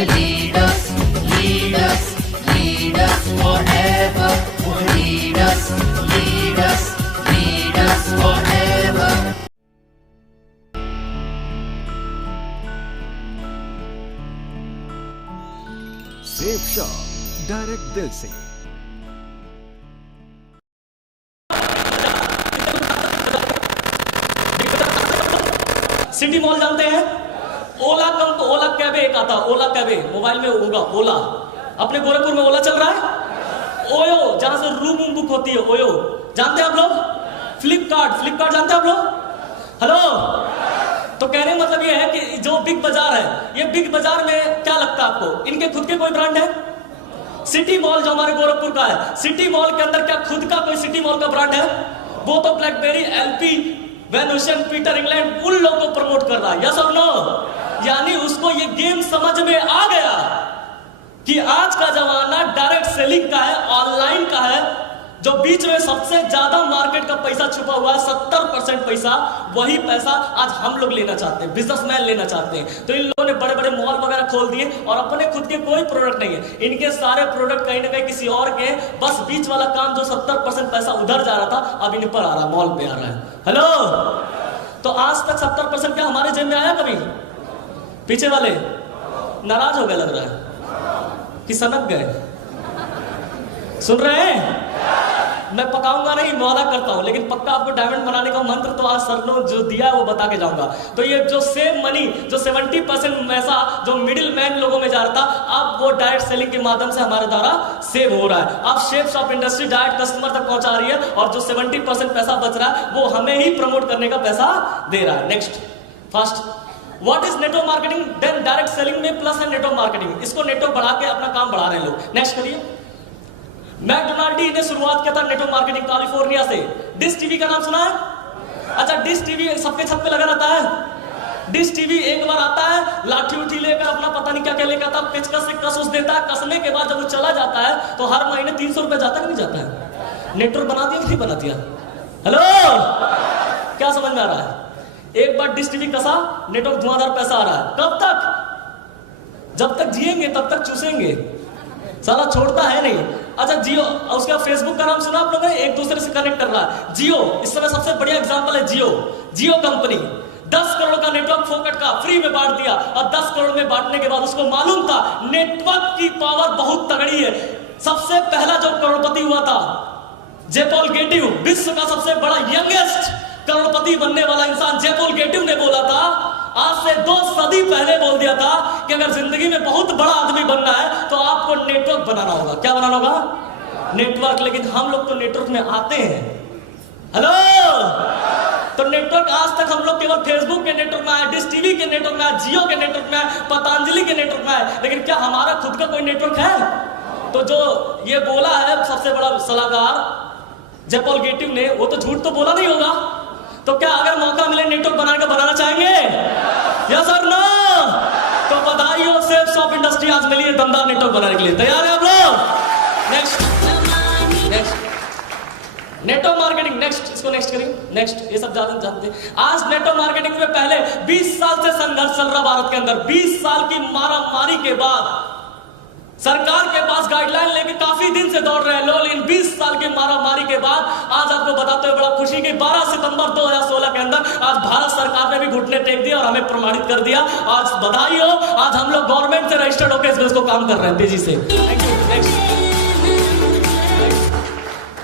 lead us, lead us, lead us forever. Lead us, lead us, lead us forever. Safe shop direct दिल से। City mall जानते हैं? ओला कैबे एक आता, ओला कैबे mobile में होगा ओला। अपने गोरखपुर में ओला चल रहा है। ओयो जहां से रूम बुक होती है, ओयो जानते हैं आप लोग? फ्लिपकार्ट जानते हैं आप लोग? हेलो। तो कहने का मतलब ये है कि जो बिग बाजार है, ये बिग बाजार में क्या लगता है आपको? इनके खुद के कोई ब्रांड है? सिटी मॉल जो हमारे गोरखपुर का है, सिटी मॉल के अंदर क्या खुद का कोई सिटी मॉल का ब्रांड है? वो तो ब्लैकबेरी, एलपी, वेनुशन, पीटर इंग्लैंड उन लोगों को प्रमोट कर रहा है। यस और नो? यानी उसको ये गेम समझ में आ गया कि आज का जमाना डायरेक्ट सेलिंग का है, ऑनलाइन का है। जो बीच में सबसे ज्यादा मार्केट का पैसा छुपा हुआ है, 70% पैसा, वही पैसा आज हम लोग लेना चाहते हैं, बिजनेसमैन लेना चाहते हैं। तो इन लोगों ने बड़े बड़े मॉल वगैरह खोल दिए और अपने खुद के कोई प्रोडक्ट नहीं है। इनके सारे प्रोडक्ट कहीं ना कहीं किसी और के, बस बीच वाला काम जो 70% पैसा उधर जा रहा था अब इन पर आ रहा है, मॉल पे आ रहा है। हेलो। तो आज तक 70% क्या हमारे जेब में आया कभी? पीछे वाले नाराज हो गए लग रहा है कि सनक गए। सुन रहे हैं? मैं पकाऊंगा नहीं, वादा करता हूं, लेकिन पक्का आपको डायमंड बनाने का मंत्र तो आज सर ने जो दिया है वो बता के जाऊंगा। तो ये जो सेम मनी जो 70% पैसा जो मिडिल मैन लोगों में जा रहा था, अब वो डायरेक्ट सेलिंग के माध्यम से हमारे द्वारा सेव हो रहा है। अब chef shop industry direct customer तक पहुंचा रही है और जो 70% पैसा बच रहा है वो हमें ही प्रमोट करने का पैसा दे रहा है। Next, first, what is network marketing? Then direct selling में प्लस है नेटवर्क मार्केटिंग। इसको नेटवर्क बढ़ा के अपना काम बढ़ा रहे हैं लोग। नेक्स्ट करिए। मैकडोनाल्ड ने शुरुआत किया था नेटवर्क मार्केटिंग कैलिफोर्निया से। डिश टीवी का नाम सुना है? अच्छा, डिश टीवी सबके छत पे लगा रहता है। डिश टीवी एक बार आता है, लाठी उठी लेकर अपना पता नहीं क्या क्या लेकर आता, पेचकस से कस देता है। कसने के बाद जब वो चला जाता है तो हर महीने 300 रुपए जाता है कि नहीं जाता है? नेटवर्क बना दिया कि नहीं बना दिया? हेलो, क्या समझ में आ रहा है? एक बार डिश टीवी कसा, नेटवर्क धुआंधार पैसा आ रहा है। कब तक? जब तक जिएंगे तब तक चूसेंगे, साला छोड़ता है नहीं। अच्छा, जियो, उसका फेसबुक का नाम सुना आप लोगों ने? एक दूसरे से कनेक्ट कर रहा है। जियो इस समय सबसे बढ़िया एग्जांपल है। जियो कंपनी 10 करोड़ का नेटवर्क फोकट का फ्री में बांट दिया और 10 करोड़ में बांटने के बाद उसको मालूम था नेटवर्क की पावर बहुत तगड़ी है। सबसे पहला जो करोड़पति हुआ था जेपॉल गेटिव, विश्व का सबसे बड़ा यंगेस्ट करोड़पति बनने वाला इंसान जेपॉल गेटिव ने बोला था, आज से 2 सदी पहले बोल दिया था कि अगर जिंदगी में बहुत बड़ा आदमी बनना है तो आपको नेटवर्क बनाना होगा। क्या बनाना होगा? नेटवर्क। लेकिन हम लोग तो नेटवर्क में आते हैं। हेलो। तो नेटवर्क आज तक हम लोग केवल फेसबुक के नेटवर्क में आए, डिश टीवी के नेटवर्क में आए, जियो के नेटवर्क में आए, पतंजलि के नेटवर्क में आए, लेकिन क्या हमारा खुद का कोई नेटवर्क है? तो जो ये बोला है सबसे बड़ा सलाहकार जेपॉल गेटिव ने, वो तो झूठ तो बोला नहीं होगा। तो क्या अगर मौका मिले नेटवर्क बनाने का बनाना चाहेंगे? यस और नो? तो बधाई हो, सेफ शॉप इंडस्ट्री आज मिली है दमदार नेटवर्क बनाने के लिए। तैयार है आप लोग? Next network marketing. नेक्स्ट, इसको नेक्स्ट करिए। नेक्स्ट, ये सब ज्यादा जानते हैं। आज नेटवर्क मार्केटिंग में पहले 20 साल से संघर्ष चल रहा भारत के अंदर। 20 साल की मारामारी के बाद सरकार के पास गाइडलाइन लेके काफी दिन से दौड़ रहे हैं लोग, लेकिन 20 साल की मारामारी के बाद आज आपको बताते हुए बड़ा खुशी की 12 सितंबर 2016 के अंदर आज भारत सरकार ने भी घुटने टेक दिया और हमें प्रमाणित कर दिया। आज बधाई हो, आज हम लोग गवर्नमेंट से रजिस्टर्ड होकर इसको काम कर रहे हैं तेजी से। Thank you. नेक्स्ट,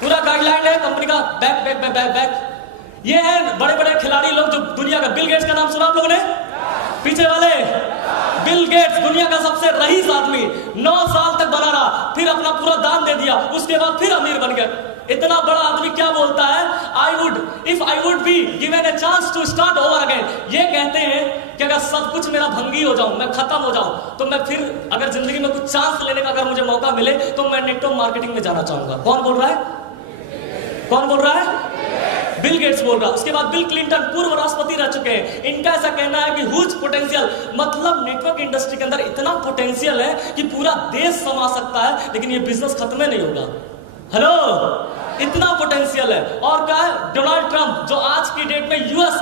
पूरा गाइडलाइन है कंपनी का। बैक ये है बड़े बड़े खिलाड़ी लोग जो दुनिया का, बिल गेट्स का नाम सुना आप लोगों ने? पीछे वाले बिल गेट्स, दुनिया का सबसे रईस आदमी, 9 साल तक बना रहा, फिर अपना पूरा दान दे दिया, उसके बाद फिर अमीर बन गया। इतना बड़ा आदमी क्या बोलता है? If I would be given a chance to start over again. ये कहते हैं कि अगर सब कुछ मेरा भंगी हो जाऊं, मैं खत्म हो जाऊं, तो मैं फिर अगर जिंदगी में कुछ चांस लेने का अगर मुझे मौका मिले तो मैं नेटवर्क मार्केटिंग में जाना चाहूंगा। कौन बोल रहा है? कौन बोल रहा है? बिल गेट्स बोल रहा है। उसके बाद बिल क्लिंटन पूर्व राष्ट्रपति रह चुके हैं। इनका ऐसा कहना है कि ह्यूज पोटेंशियल, मतलब नेटवर्क इंडस्ट्री के अंदर इतना पोटेंशियल है कि पूरा देश समा सकता है, लेकिन ये बिजनेस खत्म नहीं होगा। हेलो, इतना पोटेंशियल है। और क्या है? डोनाल्ड ट्रंप जो आज की डेट में यूएस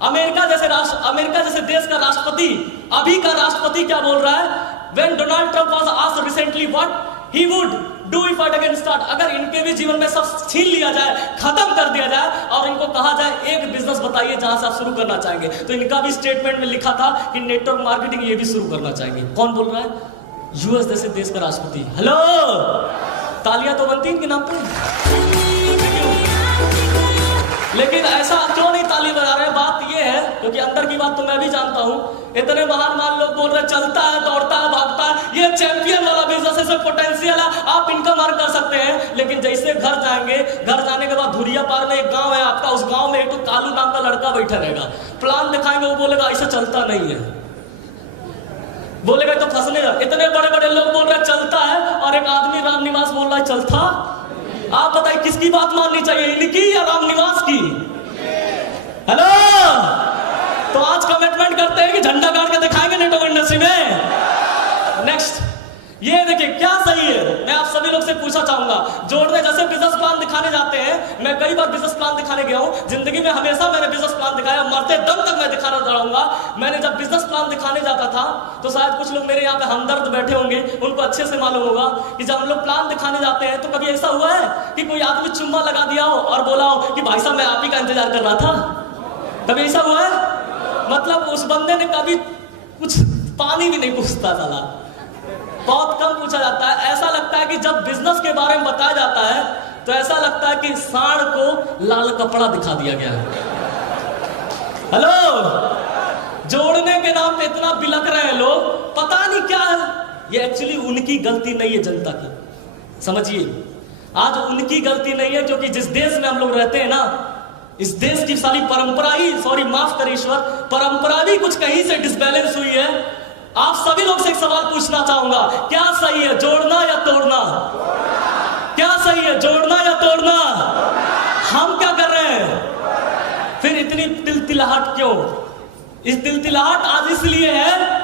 अमेरिका जैसे देश का राष्ट्रपति, अभी का राष्ट्रपति क्या बोल रहा है? When Donald Trump was asked recently what he would do if fight against start, अगर इनके भी जीवन में सब छीन लिया जाए, खत्म कर दिया जाए और इनको कहा जाए एक बिजनेस बताइए जहां से आप शुरू करना चाहेंगे, तो इनका भी स्टेटमेंट में लिखा था कि नेटवर्क मार्केटिंग ये भी शुरू करना चाहेंगे। कौन बोल रहा है? यूएस जैसे देश का राष्ट्रपति। हेलो, तालियां तो बनती इनके नाम पे, लेकिन ऐसा क्यों नहीं ताली बजा रहे? बात ये है, क्योंकि अंदर की बात तो मैं भी जानता हूं। इतने महान लोग बोल रहे चलता है, दौड़ता है, भागता है, ये चैंपियन वाला बिजनेस है, इसमें पोटेंशियल है, आप इनकम अर्न कर सकते हैं। लेकिन जैसे घर जाएंगे, घर जाने के बाद धुरिया पार में एक गांव है आपका, उस गांव में एक तो कालू नाम का लड़का बैठा रहेगा, प्लान दिखाएंगे, वो बोलेगा ऐसा चलता नहीं है, बोलेगा तो फंसने जा। इतने बड़े बड़े लोग बोल रहे चलता है और एक आदमी रामनिवास बोल रहा है चलता। आप बताइए किसकी बात माननी चाहिए, इनकी या रामनिवास की? हेलो, तो आज कमिटमेंट करते हैं कि झंडा गाड़ के दिखाएंगे नेटवर्क इंडस्ट्री में। नेक्स्ट, ये देखिए क्या सही है, मैं आप सभी लोग से पूछना चाहूंगा, जोड़ने जैसे बिजनेस प्लान दिखाने जाते हैं, मैं कई बार बिजनेस प्लान दिखाने गया हूं, जिंदगी में हमेशा मैंने बिजनेस प्लान दिखाया, मरते दम तक मैं दिखाना चाहूंगा। मैंने जब बिजनेस प्लान दिखाने जाता था तो शायद कुछ लोग मेरे यहाँ पे हमदर्द बैठे होंगे, उनको अच्छे से मालूम होगा कि जब हम लोग प्लान दिखाने जाते हैं तो कभी ऐसा हुआ है कि कोई आदमी चुम्मा लगा दिया हो और बोला हो कि भाई साहब मैं आप ही का इंतजार कर रहा था? कभी ऐसा हुआ है? मतलब उस बंदे ने कभी कुछ पानी भी नहीं पूछता, साला बहुत कम पूछा जाता है। ऐसा लगता है कि जब बिजनेस के बारे में बताया जाता है तो ऐसा लगता है कि सांड को लाल कपड़ा दिखा दिया गया है। हेलो, जोड़ने के नाम पे इतना बिलक रहे हैं लोग, पता नहीं क्या है। ये एक्चुअली उनकी गलती नहीं है, जनता की, समझिए। आज उनकी गलती नहीं है, क्योंकि जिस देश में हम लोग रहते हैं ना, इस देश की सारी परंपरा ही, सॉरी माफ करिए ईश्वर, परंपरा भी कुछ कहीं से डिसबैलेंस हुई है। आप सभी लोग से एक सवाल पूछना चाहूंगा, क्या सही है, जोड़ना या तोड़ना? क्या सही है, जोड़ना या तोड़ना? हम क्या कर रहे हैं? फिर इतनी तिलतिलाहट क्यों? इस तिलतिलाहट आज इसलिए है,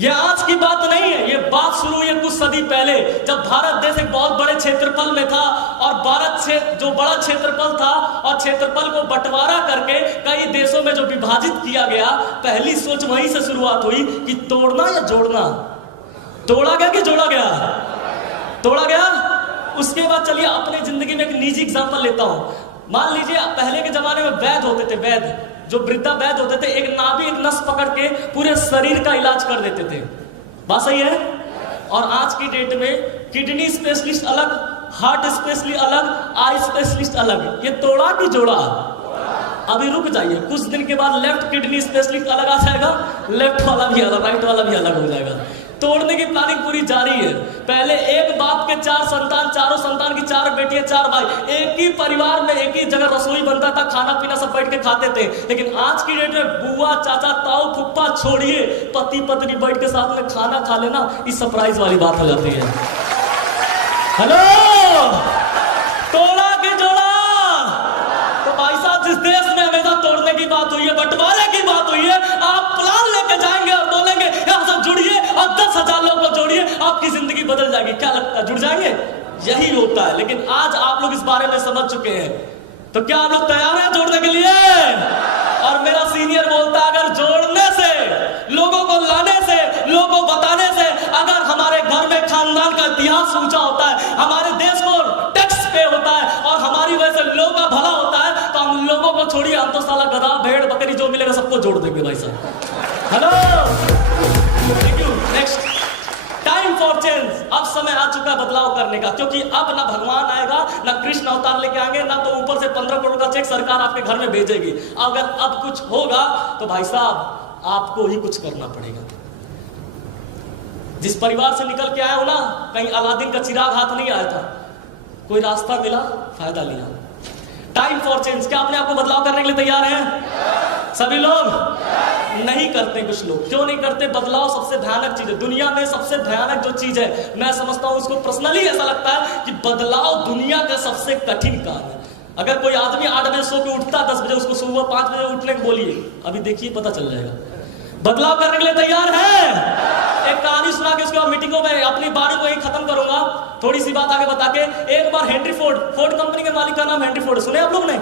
यह आज की बात नहीं है, यह बात शुरू हुई है कुछ सदी पहले, जब भारत देश एक बहुत बड़े क्षेत्रफल में था और भारत जो बड़ा क्षेत्रफल था और क्षेत्रफल को बंटवारा करके कई देशों में जो विभाजित किया गया, पहली सोच वहीं से शुरुआत हुई कि तोड़ना या जोड़ना। तोड़ा गया कि जोड़ा गया? तोड़ा गया। उसके बाद चलिए अपनी जिंदगी में एक निजी एग्जाम्पल लेता हूं। मान लीजिए पहले के जमाने में वैद्य होते थे, वैद्य जो वृद्धा वैद्य होते थे, एक नाभि एक नस पकड़ के पूरे शरीर का इलाज कर देते थे। बात सही है? और आज की डेट में किडनी स्पेशलिस्ट अलग, हार्ट स्पेशलिस्ट अलग, आई स्पेशलिस्ट अलग। ये तोड़ा कि जोड़ा? अभी रुक जाइए, कुछ दिन के बाद लेफ्ट किडनी स्पेशलिस्ट अलग आ जाएगा, लेफ्ट वाला भी अलग, राइट वाला भी अलग हो जाएगा। तोड़ने की प्लानिंग पूरी जारी है। पहले एक बाप के 4 संतान, चारों संतान की 4 बेटियां 4 भाई, एक ही परिवार में एक ही जगह रसोई बनता था, खाना पीना सब बैठ के खाते थे। लेकिन आज की डेट में बुआ, चाचा, ताऊ, फुप्पा छोड़िए, पति पत्नी बैठ के साथ में खाना खा लेना, इस सरप्राइज वाली बात हो जाती है। हेलो, तोड़ा के जोड़ा? तो भाई साहब, जिस देश में हमेशा तोड़ने की बात हुई है, बंटवारे की बात हुई है, आप प्लान लेके जाएंगे और बोलेंगे यहां सब जुड़िए और 10,000 लोगों को जोड़िए, आपकी जिंदगी बदल जाएगी। क्या लगता है, जुड़ जाएंगे? यही होता है। लेकिन आज आप लोग इस बारे में समझ चुके हैं, तो क्या आप लोग तैयार हैं जोड़ने के लिए? और मेरा सीनियर बोलता है, अगर जोड़ने से, लोगों को लाने से, लोगों को बताने से, अगर हमारे घर में खानदान का इतिहास ऊंचा होता है, हमारे देश को टैक्स पे होता है और हमारी वजह से लोगों का भला होता है, तो हम लोगों को छोड़िए, हम तो साला गधा, भेड़, बकरी जो मिलेगा सबको जोड़ देंगे भाई साहब। Hello, thank you. Next, time for change. अब समय आ चुका है बदलाव करने का, क्योंकि अब ना भगवान आएगा, ना कृष्ण अवतार लेके आएंगे, ना तो ऊपर से 15 करोड़ का चेक सरकार आपके घर में भेजेगी। अगर अब कुछ होगा तो भाई साहब आपको ही कुछ करना पड़ेगा। जिस परिवार से निकल के आए हो ना, कहीं अलादीन का चिराग हाथ नहीं आया था, कोई रास्ता मिला, फायदा लिया। Time for change. क्या अपने आप को बदलाव करने के लिए तैयार हैं सभी लोग? नहीं करते कुछ लोग। क्यों नहीं करते? बदलाव सबसे भयानक चीज है दुनिया में, सबसे भयानक जो चीज है, मैं समझता हूं, इसको पर्सनली ऐसा लगता है कि बदलाव दुनिया का सबसे कठिन काम है। अगर कोई आदमी 8 बजे सो के उठता 10 बजे, उसको सुबह 5 बजे उठने को बोलिए, अभी देखिए पता चल जाएगा। बदलाव करने के लिए तैयार है? एक कहानी सुना के उसके बाद मीटिंगों में अपनी बारी को यही खत्म करूंगा, थोड़ी सी बात आगे बता के। एक बार हेनरी फोर्ड कंपनी के मालिक का नाम हेनरी फोर्ड, सुने आप लोग ने?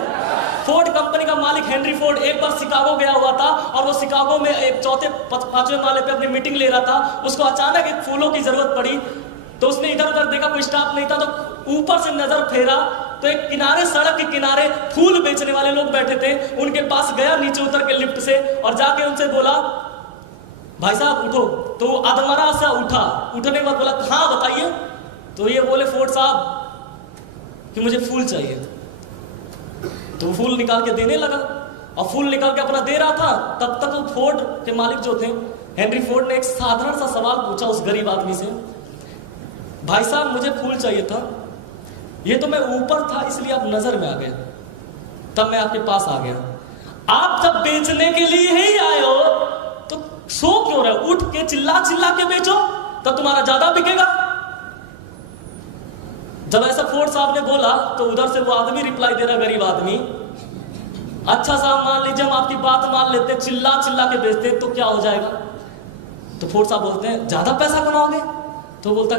फोर्ड कंपनी का मालिक हेनरी फोर्ड एक बार शिकागो गया हुआ था और वो शिकागो में एक चौथे पांचवें माले पे अपनी मीटिंग ले रहा था। उसको अचानक एक फूलों की जरूरत पड़ी, तो उसने इधर उधर देखा, कोई स्टाफ नहीं था, तो ऊपर से नजर फेरा तो एक किनारे, सड़क के किनारे फूल बेचने वाले लोग बैठे थे। उनके पास गया नीचे उतर के लिफ्ट से और जाके उनसे बोला, भाई साहब उठो। तो अधमरा सा उठा, उठने के बाद बोला, हाँ बताइए। तो ये बोले फोर्ड साहब कि मुझे फूल चाहिए। तो फूल निकाल के देने लगा और फूल निकाल के अपना दे रहा था। तब तक वो फोर्ड के मालिक जो थे हेनरी फोर्ड ने एक साधारण सा सवाल पूछा उस गरीब आदमी से, भाई साहब मुझे फूल चाहिए था, ये तो मैं ऊपर था इसलिए आप नजर में आ गए, तब मैं आपके पास आ गया। आप जब बेचने के लिए ही आए हो तो सो क्यों रहे, उठ के चिल्ला चिल्ला के बेचो तब तुम्हारा ज्यादा बिकेगा। जब ऐसा फोर्ड साहब ने बोला तो उधर से वो आदमी रिप्लाई दे रहा, गरीब आदमी, अच्छा साहब मान लीजिए हम आपकी बात मान लेते, चिल्ला चिल्ला के बेचते तो क्या हो जाएगा। तो फोर्ड साहब बोलते हैं ज्यादा पैसा कमाओगे। तो बोलता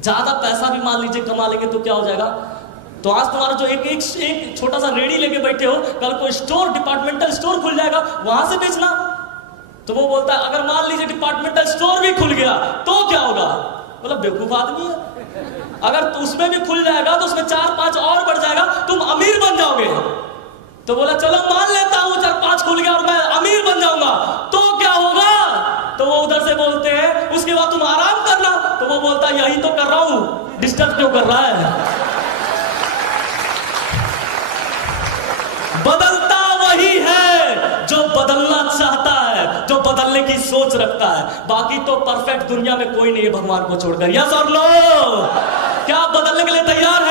ज्यादा पैसा भी मान लीजिए कमा लेंगे तो क्या हो जाएगा। तो आज तुम्हारा जो एक छोटा सा रेडी लेके बैठे हो, कल कोई स्टोर, डिपार्टमेंटल स्टोर खुल जाएगा, वहां से बेचना। तो वो बोलता है अगर मान लीजिए डिपार्टमेंटल स्टोर भी खुल गया तो क्या होगा। बोला बेवकूफ आदमी है, अगर उसमें भी खुल जाएगा तो उसमें 4-5 और बढ़ जाएगा, तुम अमीर बन जाओगे। तो बोला चलो मान लेता हूं 4-5 खुल गया और मैं अमीर बन जाऊंगा तो क्या होगा। तो वो उधर से बोलते हैं उसके बाद तुम आराम करना। तो वो बोलता है यही तो कर रहा हूं, डिस्टर्ब क्यों कर रहा है। बदलता वही है जो बदलना चाहता है, जो बदलने की सोच रखता है। बाकी तो परफेक्ट दुनिया में कोई नहीं है भगवान को छोड़कर। यस और नो, क्या आप बदलने के लिए तैयार